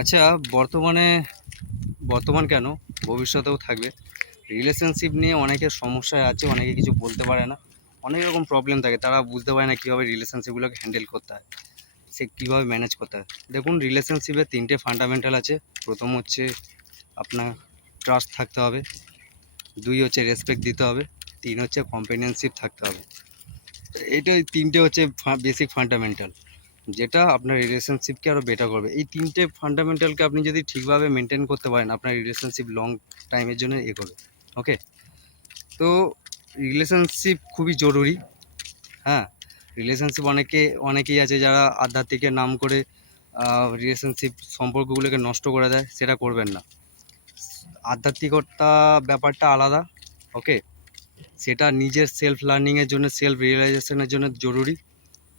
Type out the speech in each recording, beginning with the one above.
আচ্ছা, বর্তমানে বর্তমান কেন ভবিষ্যতেও থাকবে, রিলেশনশিপ নিয়ে অনেকের সমস্যায় আছে, অনেকে কিছু বলতে পারে না, অনেক রকম প্রবলেম থাকে, তারা বুঝতে পারে না কীভাবে রিলেশনশিপগুলোকে হ্যান্ডেল করতে হয়, সে কীভাবে ম্যানেজ করতে হয়। দেখুন, রিলেশনশিপের তিনটে ফান্ডামেন্টাল আছে। প্রথম হচ্ছে আপনার ট্রাস্ট থাকতে হবে, দুই হচ্ছে রেসপেক্ট দিতে হবে, তিন হচ্ছে কম্পেনিয়নশিপ থাকতে হবে। এইটাই তিনটে হচ্ছে বেসিক ফান্ডামেন্টাল, যেটা আপনার রিলেশনশিপকে আরও বেটার করবে। এই তিনটে ফান্ডামেন্টালকে আপনি যদি ঠিকভাবে মেনটেন করতে পারেন, আপনার রিলেশনশিপ লং টাইমের জন্য এগোবে। ওকে, তো রিলেশনশিপ খুবই জরুরি। হ্যাঁ, রিলেশনশিপ অনেকেই আছে যারা আধ্যাত্মিকের নাম করে রিলেশনশিপ সম্পর্কগুলোকে নষ্ট করে দেয়, সেটা করবেন না। আধ্যাত্মিকতা ব্যাপারটা আলাদা। ওকে, সেটা নিজের সেলফ লার্নিংয়ের জন্য, সেলফ রিয়েলাইজেশনের জন্য জরুরি।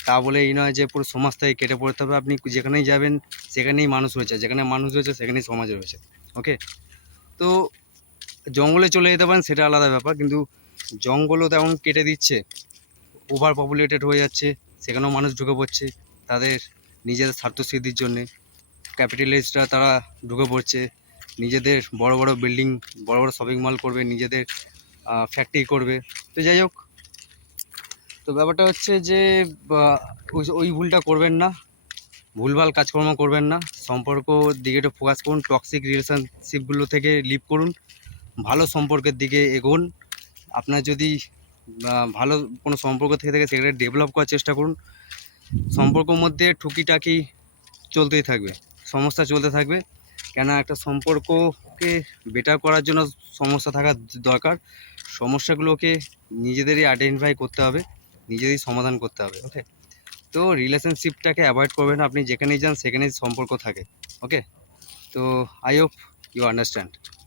তা বলে এই নয় যে পুরো সমাজ থেকে কেটে পড়তে হবে। আপনি যেখানেই যাবেন সেখানেই মানুষ রয়েছে, যেখানে মানুষ রয়েছে সেখানেই সমাজ রয়েছে। ওকে, তো জঙ্গলে চলে যেতে পারেন, সেটা আলাদা ব্যাপার, কিন্তু জঙ্গলও তেমন কেটে দিচ্ছে, ওভার পপুলেটেড হয়ে যাচ্ছে, সেখানেও মানুষ ঢুকে পড়ছে তাদের নিজেদের স্বার্থসিদ্ধির জন্যে। ক্যাপিটালিস্টরা তারা ঢুকে পড়ছে, নিজেদের বড় বড় বিল্ডিং, বড় বড় শপিং মল করবে, নিজেদের ফ্যাক্টরি করবে। তো যাই হোক, তো ব্যাপারটা হচ্ছে যে ওই ভুলটা করবেন না, ভুলভাল কাজকর্ম করবেন না, সম্পর্ক দিকে একটু ফোকাস করুন, টক্সিক রিলেশনশিপগুলো থেকে লিভ করুন, ভালো সম্পর্কের দিকে এগোন। আপনার যদি ভালো কোনো সম্পর্ক থেকে থাকে সেখানে ডেভেলপ করার চেষ্টা করুন। সম্পর্কের মধ্যে টুকিটাকি চলতেই থাকবে, সমস্যা চলতে থাকবে, কেন একটা সম্পর্ককে বেটার করার জন্য সমস্যা থাকা দরকার। সমস্যাগুলোকে নিজেদেরই আইডেন্টিফাই করতে হবে, নিজেদেরই সমাধান করতে হবে। ওকে, তো রিলেশনশিপটাকে অ্যাভয়েড করবেন, আপনি যেখানেই যান সেখানেই সম্পর্ক থাকে। ওকে, তো আই হোপ ইউ আন্ডারস্ট্যান্ড।